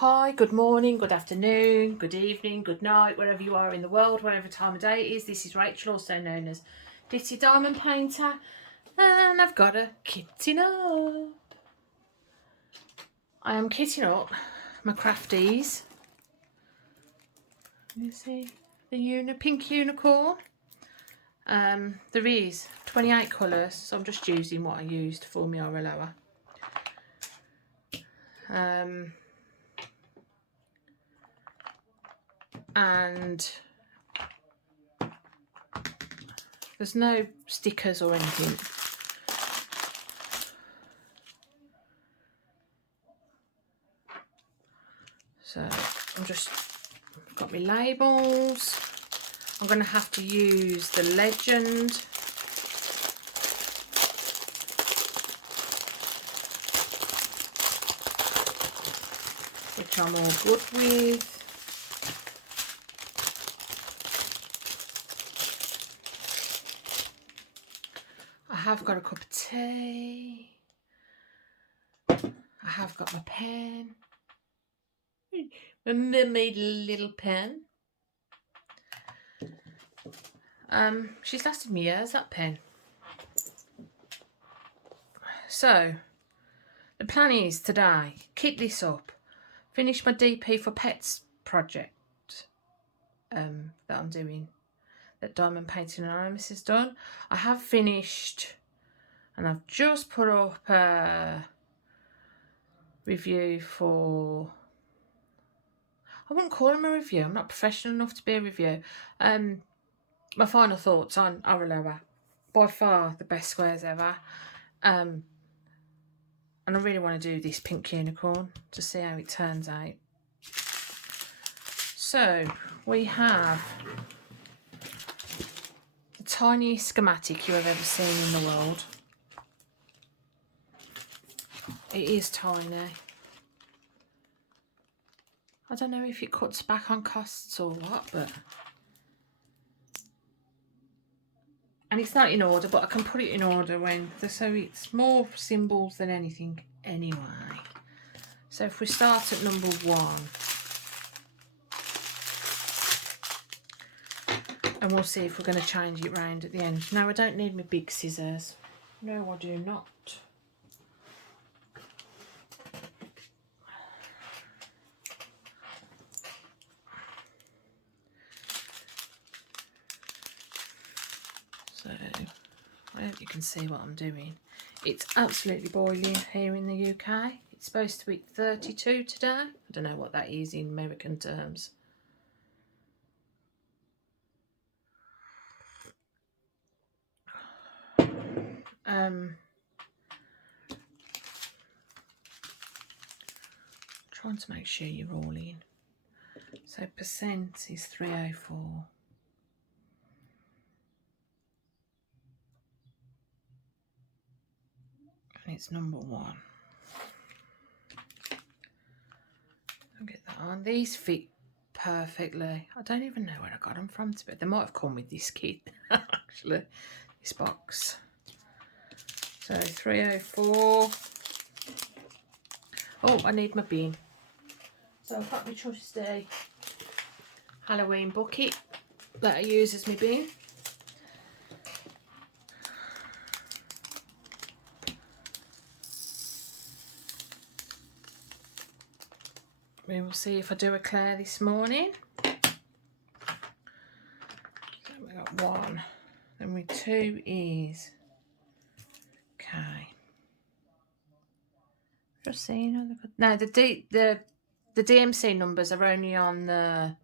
Hi, good morning, good afternoon, good evening, good night, wherever you are in the world, whatever time of day it is. This is Rachel, also known as Ditsy Diamond Painter, and I've got a kitting up. I am kitting up my crafties. You see the pink unicorn? There is 28 colours, so I'm just using what I used for my Oraloa. And there's no stickers or anything. So I'm just got my labels. I'm going to have to use the legend. Which I'm all good with. I have got a cup of tea. I have got my pen. My mermaid little pen. She's lasted me years, that pen. So, the plan is today, keep this up, finish my DP for Pets project that I'm doing, that Diamond Painting Anonymous has done. I have finished, and I've just put up a review for, I wouldn't call him a review, I'm not professional enough to be a review. My final thoughts on Oraloa. By far the best squares ever. And I really want to do this pink unicorn to see how it turns out. So we have the tiniest schematic you have ever seen in the world. It is tiny. I don't know if it cuts back on costs or what, but... And it's not in order, but I can put it in order when... So it's more symbols than anything anyway. So if we start at number 1... and we'll see if we're going to change it round at the end. Now, I don't need my big scissors. No, I do not. So, I hope you can see what I'm doing. It's absolutely boiling here in the UK. It's supposed to be 32 today. I don't know what that is in American terms. Trying to make sure you're all in. So percent is 304. And it's number 1. I'll get that on. These fit perfectly. I don't even know where I got them from, but they might have come with this kit, actually, this box. So 304. Oh, I need my bin. So I've got my trusty Halloween bucket that I use as my bin. We will see if I do a Claire this morning. So we got 1. Then we 2 is okay. Just seeing. No, the DMC numbers are only on the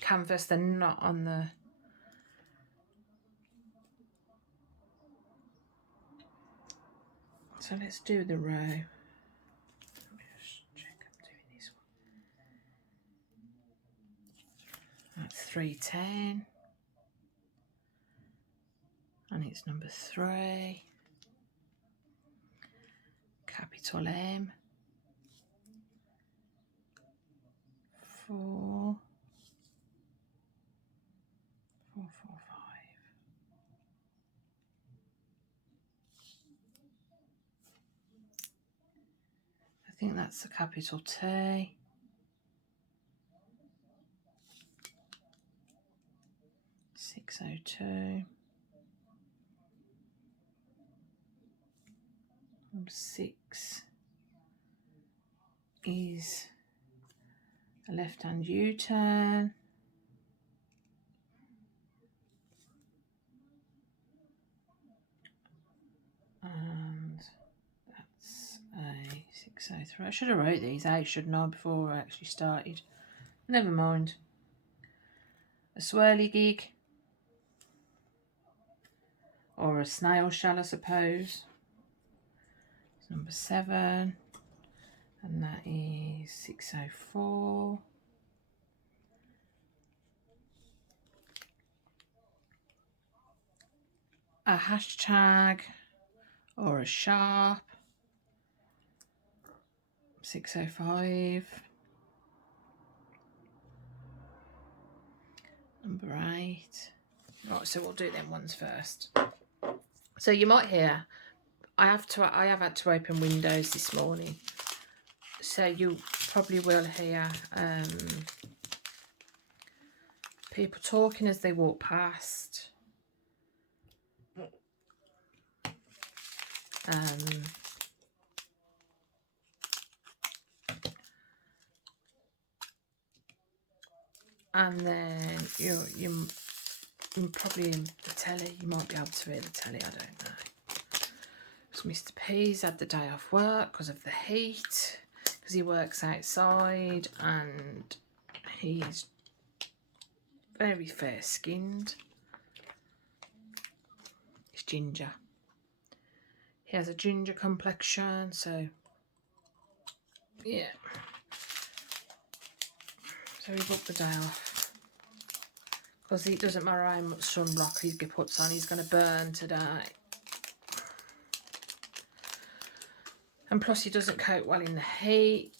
canvas. They're not on the. So let's do the row. Let me just check I'm doing this one. That's 310. And it's number 3. Capital M. 4. 4, 4, 5. I think that's a capital T. .602. Number 6 is a left-hand U-turn. And that's a 603. I should have wrote these out, shouldn't I, before I actually started. Never mind. A swirly gig. Or a snail shell, I suppose. It's number 7. And that is 604. A hashtag or a sharp. 605. Number 8. Right, so we'll do them ones first. So you might hear I have had to open windows this morning, so you probably will hear people talking as they walk past. And then you're probably in the telly. You might be able to hear the telly, I don't know. Because Mr. P's had the day off work because of the heat, because he works outside and he's very fair skinned. He's ginger. He has a ginger complexion, so yeah. So he booked the day off because it doesn't matter how much sunblock he puts on, he's going to burn today. And plus he doesn't cope well in the heat.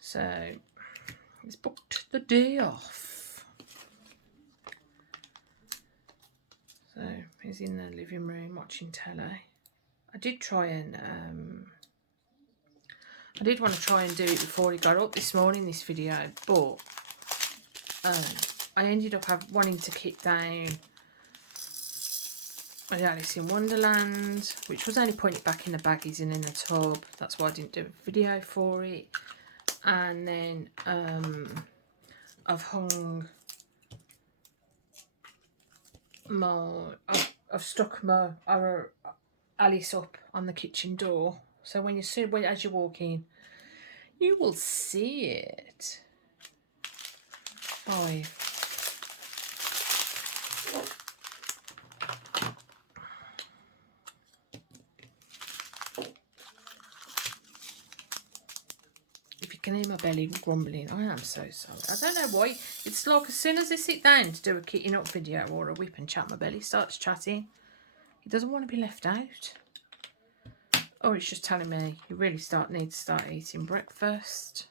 So he's booked the day off. So he's in the living room watching telly. I did try and I did want to try and do it before he got up this morning, this video, but I ended up wanting to keep down my Alice in Wonderland, which was only putting it back in the baggies and in the tub. That's why I didn't do a video for it. And then I've stuck my Alice up on the kitchen door. So as you walk in, you will see it. 5. If you can hear my belly grumbling, I am so sorry. I don't know why. It's like as soon as I sit down to do a kitting up video or a whip and chat, my belly starts chatting. It doesn't want to be left out. Or it's just telling me you really need to start eating breakfast.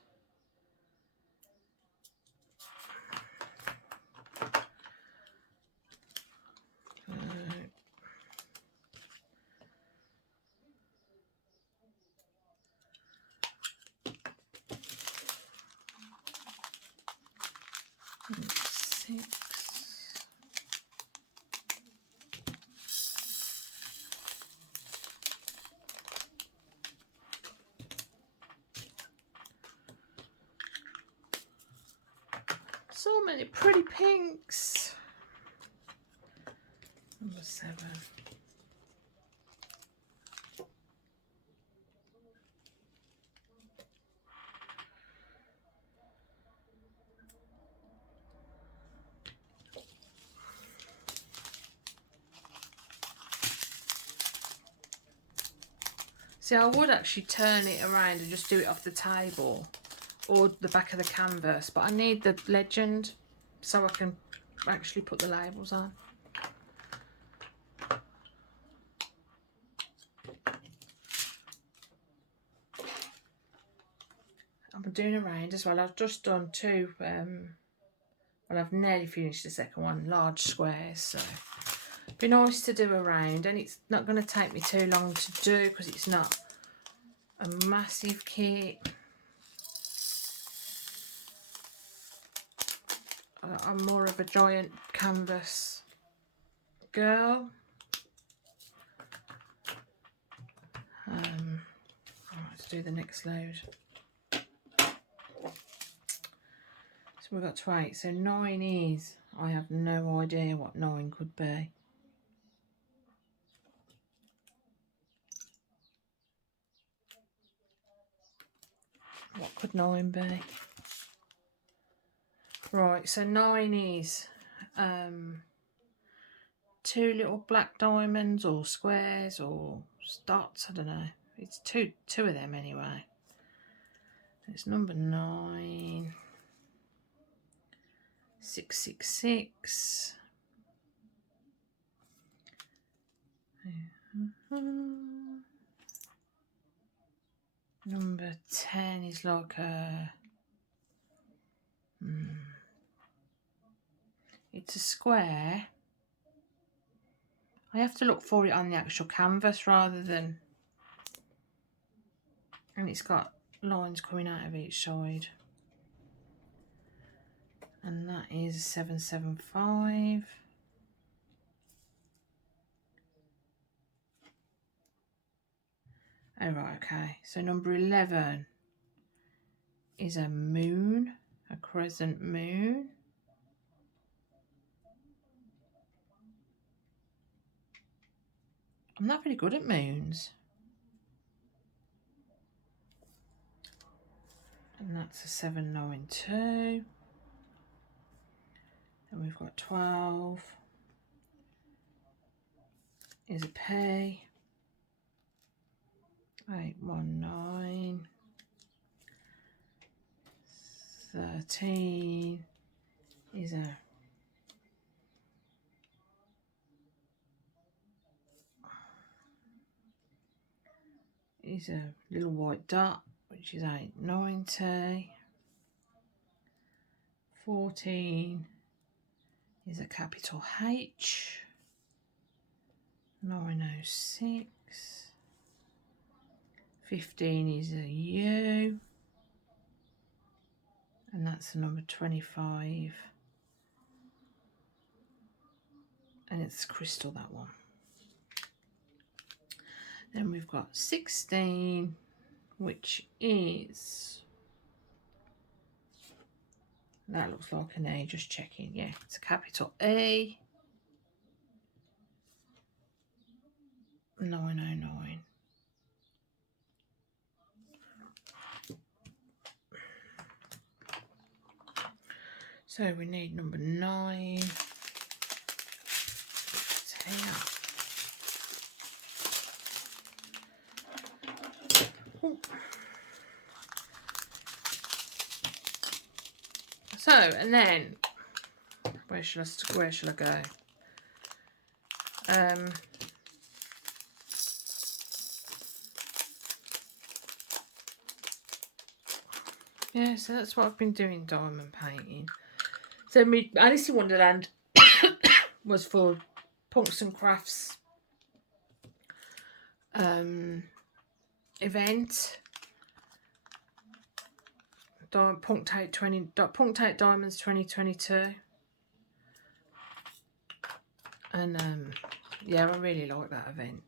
So many pretty pinks. Number 7. See, I would actually turn it around and just do it off the table or the back of the canvas, but I need the legend so I can actually put the labels on. I'm doing a round as well. I've just done 2, well, I've nearly finished the second one, large squares, so it'd be nice to do a round, and it's not going to take me too long to do because it's not a massive kit. I'm more of a giant canvas girl. Let's do the next load. So we've got 8. So 9 is, I have no idea what 9 could be. What could 9 be? Right, so 9 is 2 little black diamonds or squares or dots, I don't know. It's two of them anyway. It's number 9. 666. Number 10 is like a it's a square. I have to look for it on the actual canvas rather than, and it's got lines coming out of each side. And that is 775. Oh right, okay. So number 11 is a moon, a crescent moon. I'm not very good at moons. And that's a 792. And we've got 12 is a P. 819. 13 is a little white dot, which is 890. 14 is a capital H. 906. 15 is a U. And that's the number 25. And it's crystal, that one. Then we've got 16, which is, that looks like an A, just checking. Yeah, it's a capital A. 909. So we need number 9. It's here. Ooh. So, and then where shall I go? Yeah, so that's what I've been doing, diamond painting. So my Alice in Wonderland was for Punks and Crafts event. Punked Diamonds 2022. And yeah, I really like that event.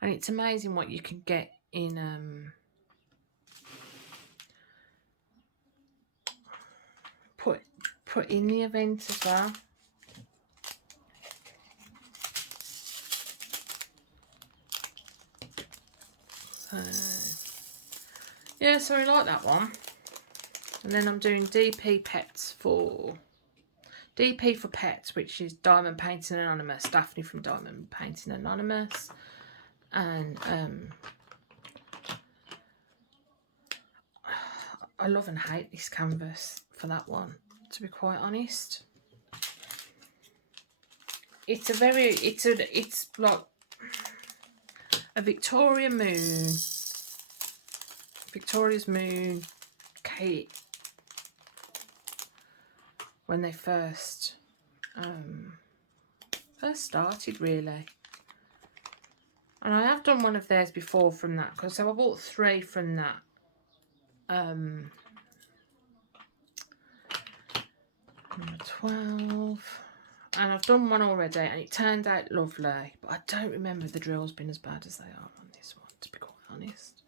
And it's amazing what you can get in put in the event as well. Yeah, so I like that one. And then I'm doing DP for Pets, which is Diamond Painting Anonymous, Daphne from Diamond Painting Anonymous. And I love and hate this canvas for that one, to be quite honest. It's like a Victoria's Moon kit when they first started, really. And I have done one of theirs before from that, because so I bought 3 from that. Number 12. And I've done one already, and it turned out lovely. But I don't remember the drills being as bad as they are on this one, to be quite honest.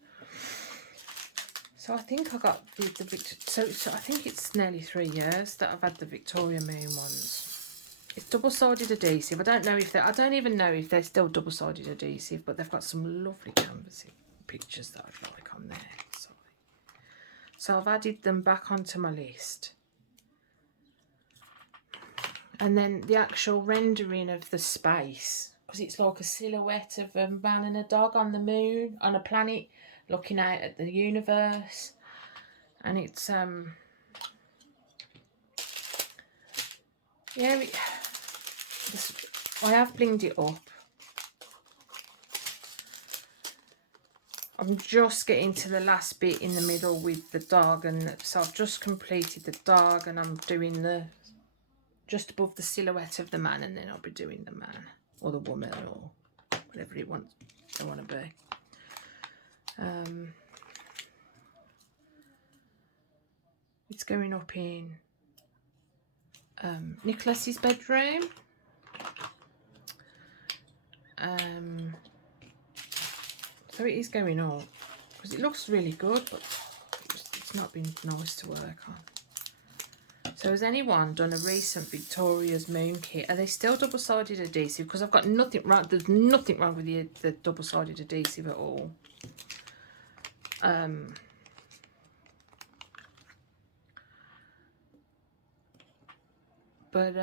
So I think I got the so I think it's nearly 3 years that I've had the Victoria Moon ones. It's double-sided adhesive. I don't even know if they're still double-sided adhesive, but they've got some lovely canvas pictures that I'd like on there. Sorry. So I've added them back onto my list. And then the actual rendering of the space, because it's like a silhouette of a man and a dog on the moon, on a planet, looking out at the universe. And it's yeah, I have blinged it up. I'm just getting to the last bit in the middle with the dog, and so I've just completed the dog, and I'm doing the just above the silhouette of the man, and then I'll be doing the man or the woman or whatever they want to be. It's going up in Nicholas's bedroom. So it is going up because it looks really good, but it's not been nice to work on. So has anyone done a recent Victoria's Moon kit? Are they still double-sided adhesive? Because I've got nothing wrong. There's nothing wrong with the double-sided adhesive at all. But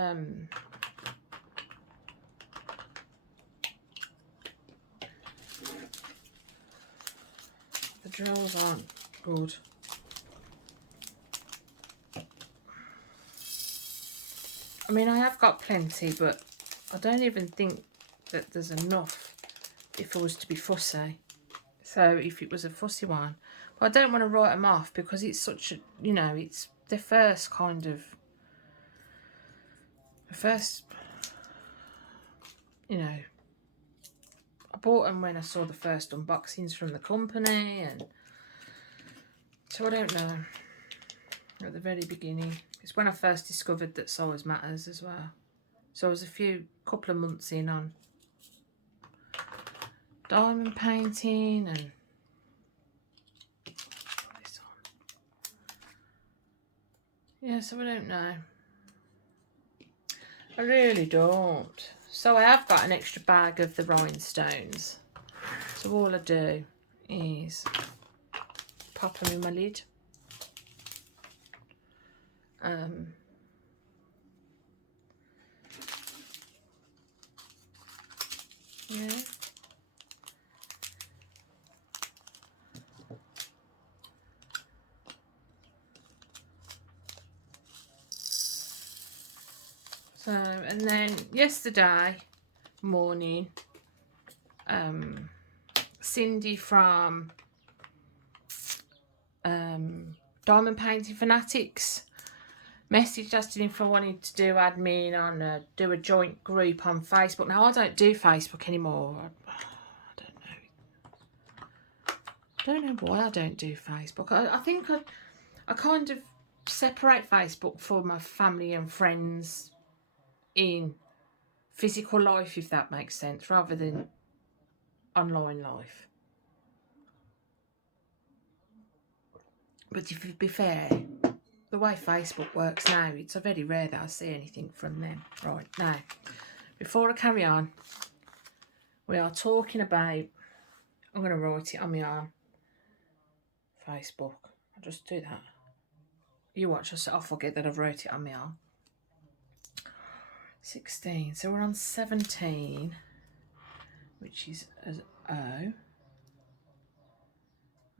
the drills aren't good. I mean, I have got plenty, but I don't even think that there's enough if I was to be fussy. So if it was a fussy one, but I don't want to write them off because it's such a, you know, it's the first kind of, you know, I bought them when I saw the first unboxings from the company, and so I don't know, at the very beginning. It's when I first discovered that size matters as well. So I was couple of months in on diamond painting and this on. Yeah, so I don't know. I really don't. So I have got an extra bag of the rhinestones. So all I do is pop them in my lid. Yeah. So, and then yesterday morning, Cindy from Diamond Painting Fanatics messaged asking if I wanted to do admin on do a joint group on Facebook. Now I don't do Facebook anymore. I don't know why I don't do Facebook. I think I kind of separate Facebook for my family and friends in physical life, if that makes sense, rather than online life. But if you be fair, the way Facebook works now, it's very rare that I see anything from them. Right, now, before I carry on, we are talking about, I'm going to write it on my arm, Facebook. I'll just do that. You watch, I'll forget that I've wrote it on my arm. 16, so we're on 17, which is as O.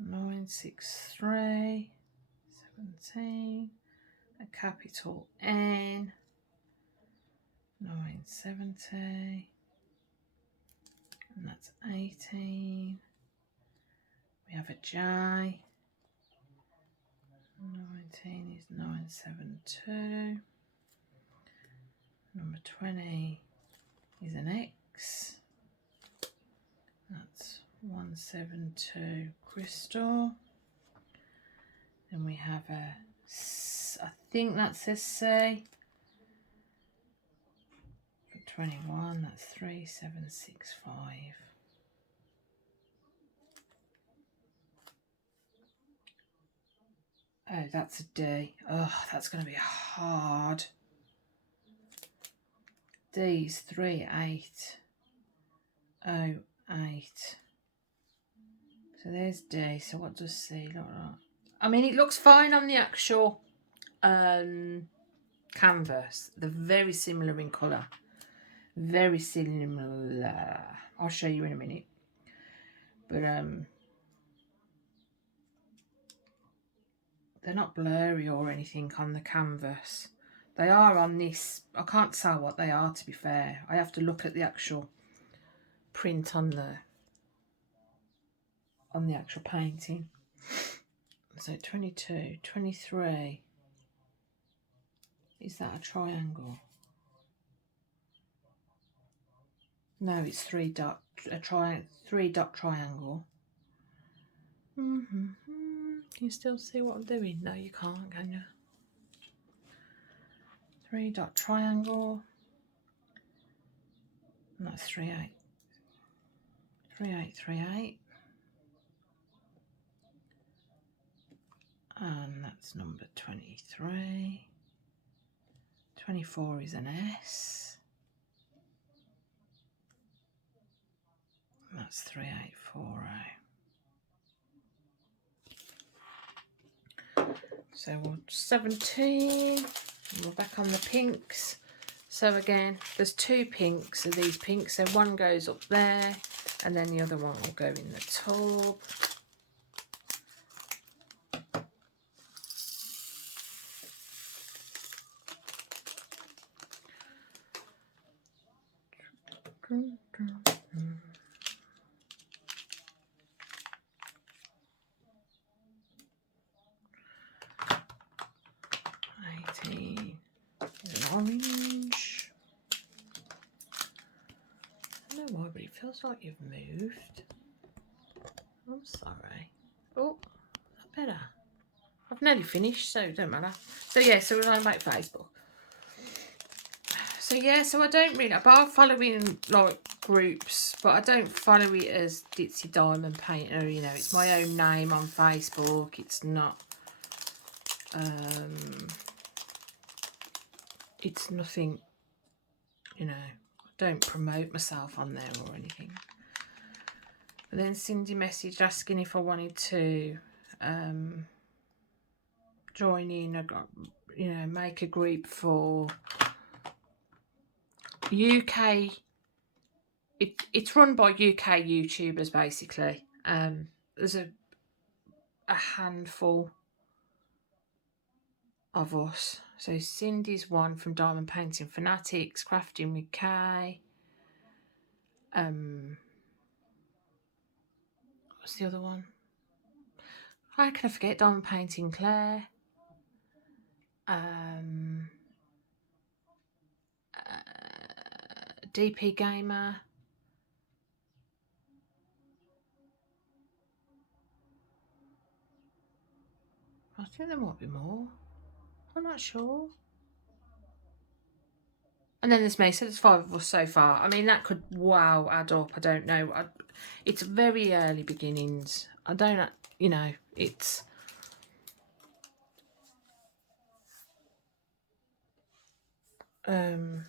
963, 17, a capital N, 970, and that's 18. We have a J, 19 is 972, number 20 is an X, that's 172 crystal. Then we have a, I think that says C. For 21, that's 3765. Oh, that's a D. Oh, that's going to be hard. D's 3808. So there's D. So what does C look like? I mean, it looks fine on the actual canvas. They're very similar in colour. Very similar. I'll show you in a minute. But they're not blurry or anything on the canvas. They are on this. I can't tell what they are, to be fair. I have to look at the actual print on the actual painting. So 22, 23. Is that a triangle? No, it's 3 dot, a 3 dot triangle. Can you still see what I'm doing? No, you can't, can you? 3 dot triangle. And that's 38. 3838. And that's number 23. 24 is an S. And that's 3840. So we're 17. We're back on the pinks. So again, there's 2 pinks of these pinks. So one goes up there, and then the other one will go in the tub. Orange. I don't know why, but it feels like you've moved. I'm sorry. Oh, is that better? I've nearly finished, so it don't matter. So yeah, so we're on about Facebook. So yeah, so I don't really, but I'm following like groups, but I don't follow it as Ditsy Diamond Painter, you know, it's my own name on Facebook. It's not, it's nothing, you know, I don't promote myself on there or anything. But then Cindy messaged asking if I wanted to join in, you know, make a group for UK. It's run by UK YouTubers basically. There's a handful of us. So Cindy's one from Diamond Painting Fanatics, Crafting with Kay. What's the other one? How can I forget? Diamond Painting Claire. DP Gamer. I think there might be more. I'm not sure. And then there's me, so there's 5 of us so far. I mean, that could, wow, add up. I don't know. It's very early beginnings. I don't, you know, it's... Jeez,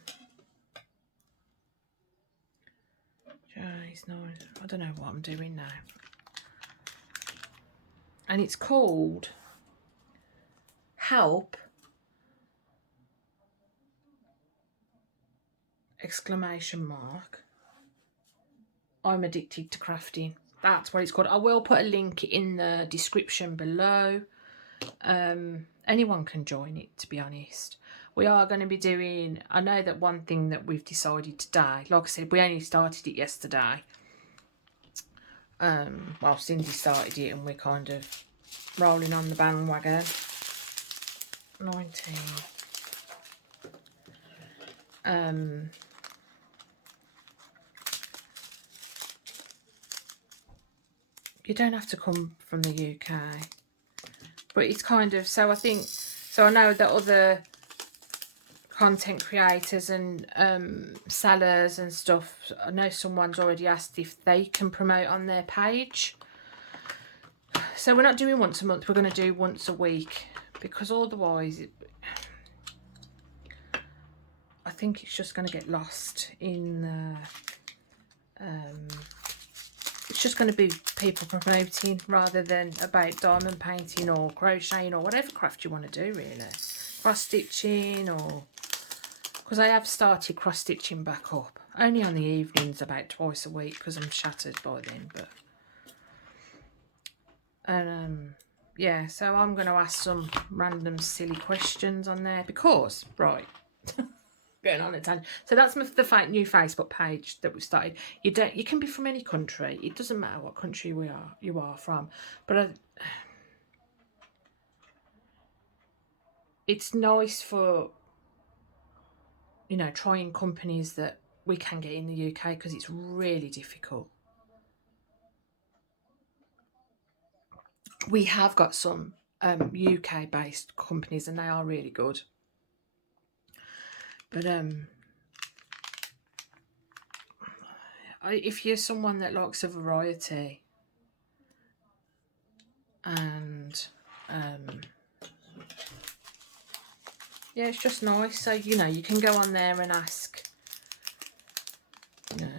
no, I don't know what I'm doing now. And it's called Help! Exclamation mark. I'm addicted to crafting. That's what it's called. I will put a link in the description below. Anyone can join it, to be honest. We are going to be doing, I know that one thing that we've decided today, like I said, we only started it yesterday. Well, Cindy started it and we're kind of rolling on the bandwagon. 19. You don't have to come from the UK. But it's kind of, so I think, so I know that other content creators and sellers and stuff, I know someone's already asked if they can promote on their page. So we're not doing once a month, we're going to do once a week, because otherwise I think it's just going to get lost in it's just going to be people promoting rather than about diamond painting or crocheting or whatever craft you want to do, really. Cross stitching, or because I have started cross stitching back up, only on the evenings about twice a week because I'm shattered by then. But yeah, so I'm going to ask some random silly questions on there because, right, going on a tangent. So that's the new Facebook page that we started. You can be from any country. It doesn't matter what country you are from. But it's nice for, you know, trying companies that we can get in the UK, because it's really difficult. We have got some UK based companies and they are really good. But if you're someone that likes a variety and yeah, it's just nice. So, you know, you can go on there and ask, you know,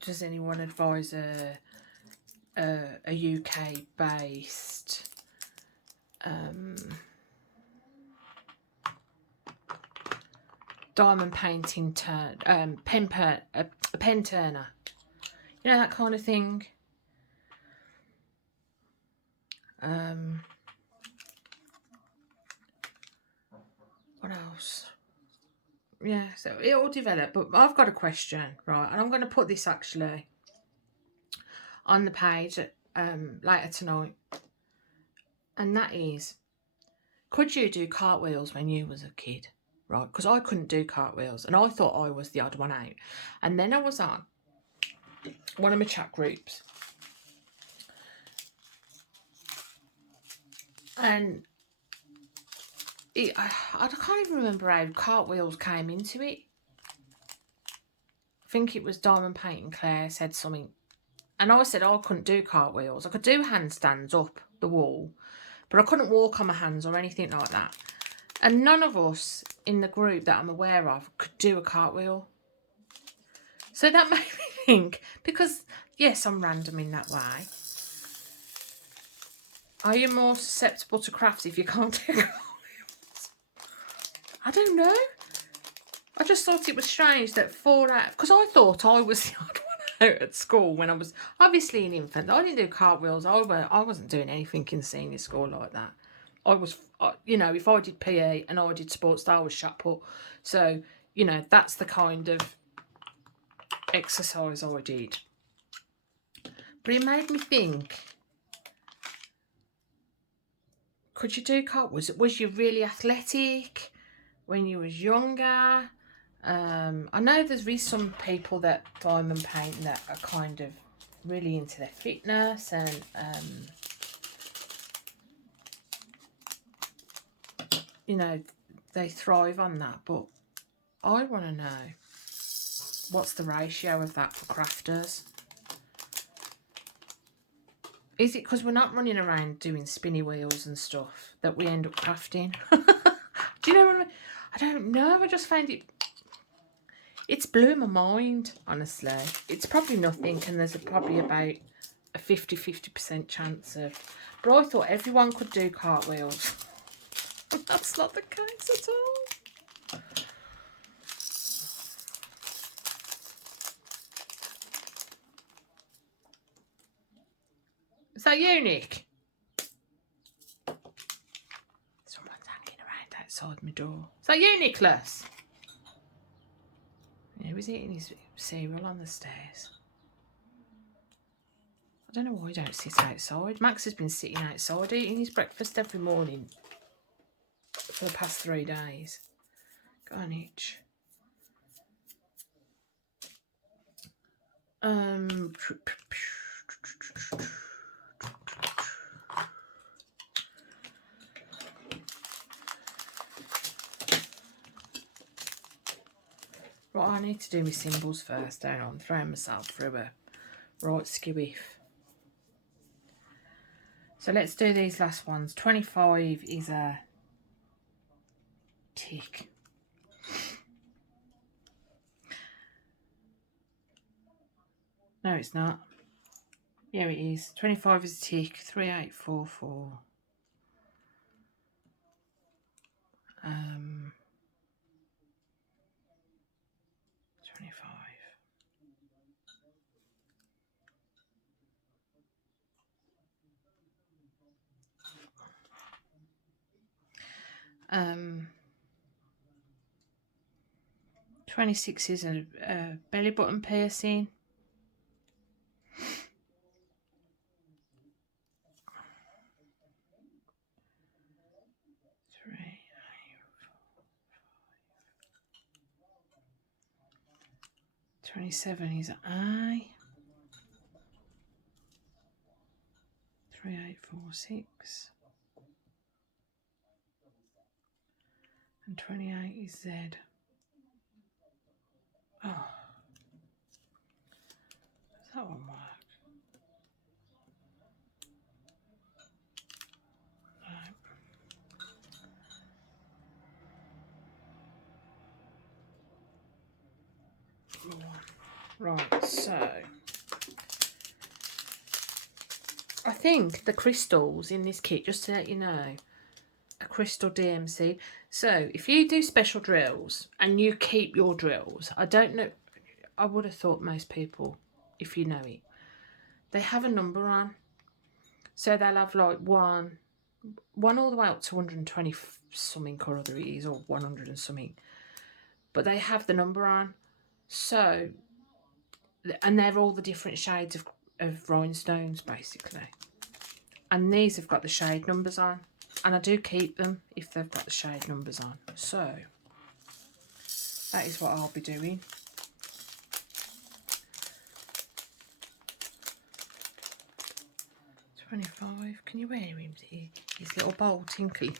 does anyone advise a UK based diamond painting a pen turner, you know, that kind of thing. What else? Yeah, so it will develop. But I've got a question, right, and I'm going to put this actually on the page later tonight, and that is, could you do cartwheels when you was a kid? Right, because I couldn't do cartwheels and I thought I was the odd one out. And then I was on one of my chat groups and I can't even remember how cartwheels came into it. I think it was Diamond Painting Claire said something, and I said I couldn't do cartwheels. I could do handstands up the wall, but I couldn't walk on my hands or anything like that. And none of us in the group that I'm aware of could do a cartwheel. So that made me think, because yes, I'm random in that way. Are you more susceptible to crafts if you can't do cartwheels? I don't know. I just thought it was strange that because I thought I was the odd one out at school when I was obviously an infant. I didn't do cartwheels. I wasn't doing anything in senior school like that. I was, you know, if I did PE and I did sports, I was shut put. So, you know, that's the kind of exercise I did. But it made me think, could you do cartwheels? Was you really athletic when you was younger? I know there's some people that diamond paint that are kind of really into their fitness and you know, they thrive on that. But I want to know, what's the ratio of that for crafters? Is it because we're not running around doing spinny wheels and stuff that we end up crafting? Do you know what I mean? I don't know. I just find it's blew my mind, honestly. It's probably nothing, and there's probably about a 50% chance of... But I thought everyone could do cartwheels. That's not the case at all. Is that you, Nick? Someone's hanging around outside my door. Is that you, Nicholas? He was eating his cereal on the stairs. I don't know why he don't sit outside. Max has been sitting outside eating his breakfast every morning. for the past 3 days. Got an itch. Right, I need to do my symbols first, don't I? I'm throwing myself through a right skewiff. So let's do these last ones. 25 is a tick. No, it's not. Yeah, it is. 25 is a tick. 3844. 25. 26 is a belly button piercing. 27 is an eye. 3846. And 28 is Z. Oh. Does that one work? No. Right, so I think the crystals in this kit, just to let you know, a crystal DMC. So if you do special drills and you keep your drills, I don't know, I would have thought most people, if you know it, they have a number on. So they'll have like one all the way up to 120 something or other it is, or 100 and something. But they have the number on. So, and they're all the different shades of rhinestones, basically. And these have got the shade numbers on. And I do keep them if they've got the shade numbers on. So, that is what I'll be doing. $25. Can you wear him? His little bowl tinkly.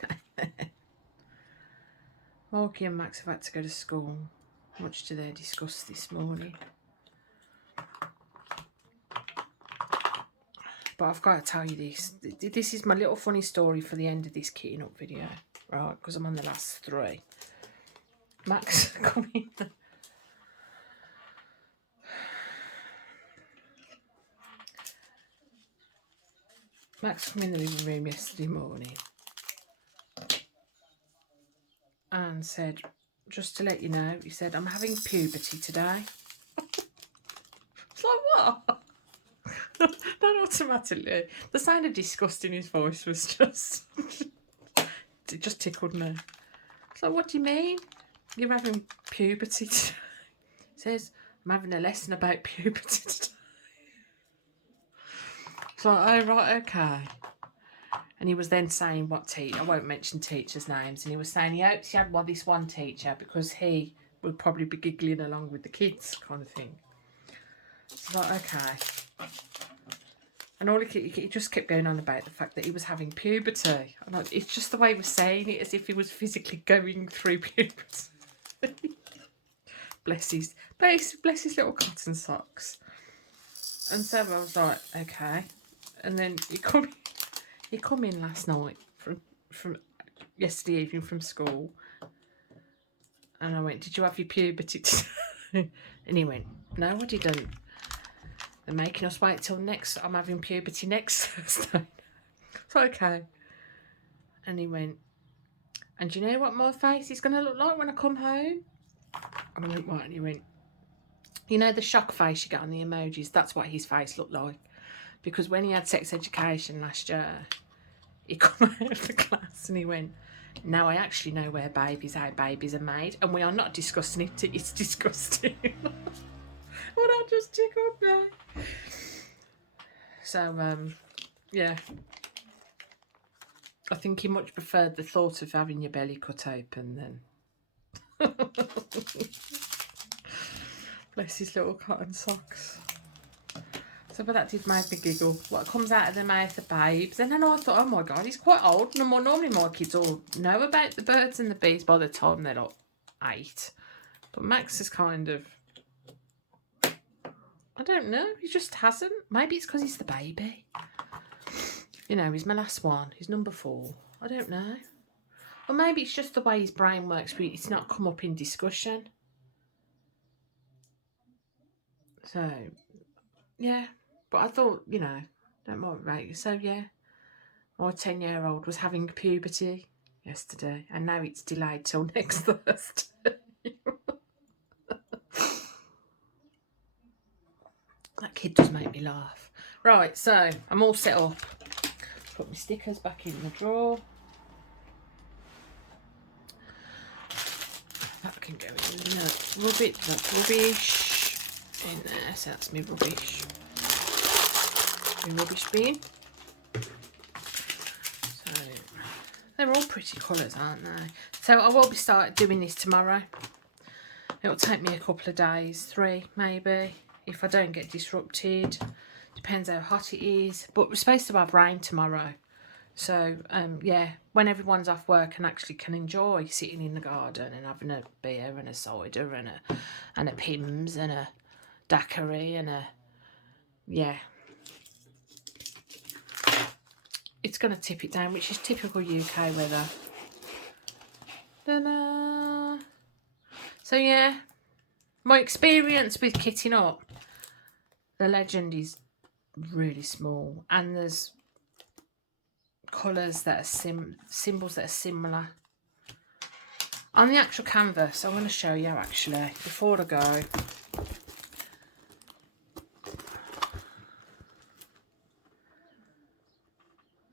Marky and Max have had to go to school, much to their disgust this morning. But I've got to tell you this. This is my little funny story for the end of this kitting up video, right? Because I'm on the last 3. Max, come in. Max come in the living room yesterday morning and said, just to let you know, he said, I'm having puberty today. It's like, what? Not automatically. The sound of disgust in his voice was just... it just tickled me. It's like, what do you mean? You're having puberty today? He says, I'm having a lesson about puberty today. So, oh, right, okay. And he was then saying what teacher, I won't mention teachers' names, and he was saying he hopes he had this one teacher because he would probably be giggling along with the kids, kind of thing. So, like, okay. And all he just kept going on about the fact that he was having puberty. And it's just the way he was saying it, as if he was physically going through puberty. bless his little cotton socks. And so I was like, okay. And then he come in last night from yesterday evening from school, and I went, did you have your puberty today? And he went, no, I didn't. They're making us wait till I'm having puberty next Thursday. It's okay. And he went, and do you know what my face is going to look like when I come home? And I went, what? And he went, you know the shock face you get on the emojis? That's what his face looked like. Because when he had sex education last year, he come out of the class and he went, now I actually know how babies are made, and we are not discussing it, it's disgusting. Well, that just tickled me. So, yeah. I think he much preferred the thought of having your belly cut open than... Bless his little cotton socks. So, but that did make me giggle. What comes out of the mouth of babes. And then I thought, oh my God, he's quite old. Normally my kids all know about the birds and the bees by the time they're like 8. But Max is kind of... I don't know. He just hasn't. Maybe it's because he's the baby. You know, he's my last one. He's number 4. I don't know. Or maybe it's just the way his brain works. But it's not come up in discussion. So, yeah. But I thought, you know, don't mind right. So, yeah. My 10-year-old was having puberty yesterday. And now it's delayed till next Thursday. That kid does make me laugh. Right, so I'm all set up. Put my stickers back in the drawer. That can go in the rubbish in there. So that's my rubbish. My rubbish bin. So they're all pretty colours, aren't they? So I will be starting doing this tomorrow. It'll take me a couple of days, 3 maybe, if I don't get disrupted. Depends how hot it is. But we're supposed to have rain tomorrow. So, yeah, when everyone's off work and actually can enjoy sitting in the garden and having a beer and a cider and a Pimm's and a daiquiri and a... Yeah. It's going to tip it down, which is typical UK weather. Ta-da! So, yeah, my experience with kitting up, the Legend is really small, and there's colours that are symbols that are similar. On the actual canvas, I'm going to show you actually, before I go.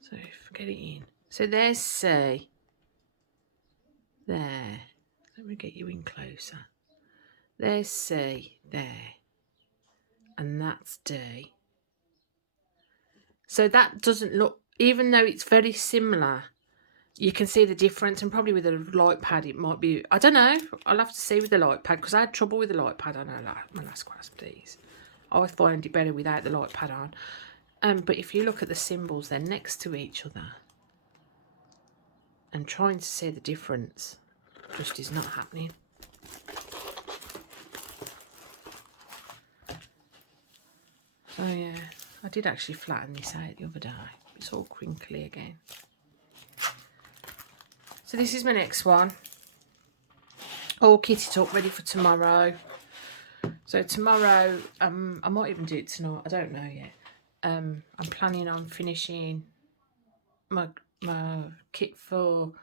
So, if I get it in. So, there's C. There. Let me get you in closer. There's C, there. And that's D. So that doesn't look, even though it's very similar, you can see the difference. And probably with a light pad, it might be, I don't know. I'll have to see with the light pad, because I had trouble with the light pad on my last grasp tees. I always find it better without the light pad on. But if you look at the symbols, they're next to each other. And trying to see the difference just is not happening. So yeah, I did actually flatten this out the other day. It's all crinkly again. So this is my next one. All kitted up, ready for tomorrow. So tomorrow, I might even do it tonight. I don't know yet. I'm planning on finishing my kit for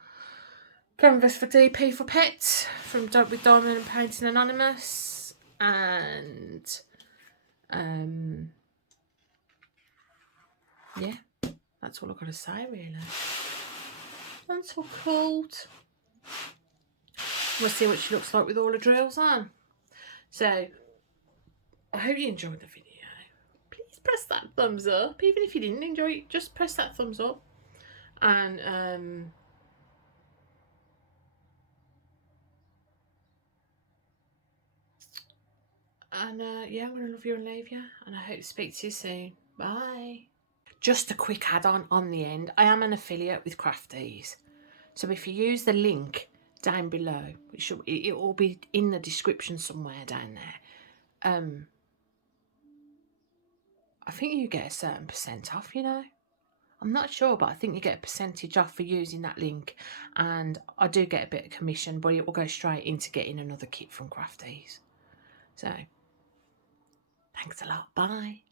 canvas for DP for pets with Diamond and Painting Anonymous, and yeah, that's all I've got to say really. I'm so cold. We'll see what she looks like with all the drills on. So I hope you enjoyed the video. Please press that thumbs up. Even if you didn't enjoy it, just press that thumbs up. And yeah, I'm going to love you and leave you. And I hope to speak to you soon. Bye. Just a quick add-on on the end. I am an affiliate with Crafties. So if you use the link down below, it will be in the description somewhere down there. I think you get a certain % off, you know. I'm not sure, but I think you get a percentage off for using that link. And I do get a bit of commission, but it will go straight into getting another kit from Crafties. So, thanks a lot. Bye.